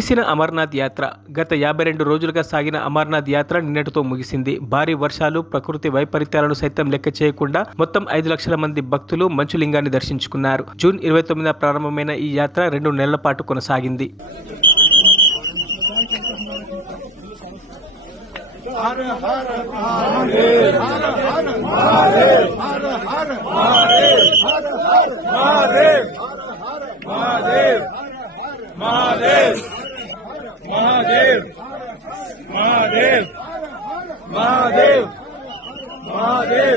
ముగిసిన అమర్నాథ్ యాత్ర. గత 52 రోజులుగా సాగిన అమర్నాథ్ యాత్ర నిన్నటితో ముగిసింది. భారీ వర్షాలు, ప్రకృతి వైపరీత్యాలను సైతం లెక్క చేయకుండా మొత్తం 5 లక్షల మంది భక్తులు మంచులింగాన్ని దర్శించుకున్నారు. జూన్ 29న ప్రారంభమైన ఈ యాత్ర 2 నెలల పాటు కొనసాగింది. महादेव महादेव महादेव महादेव महादेव महादेव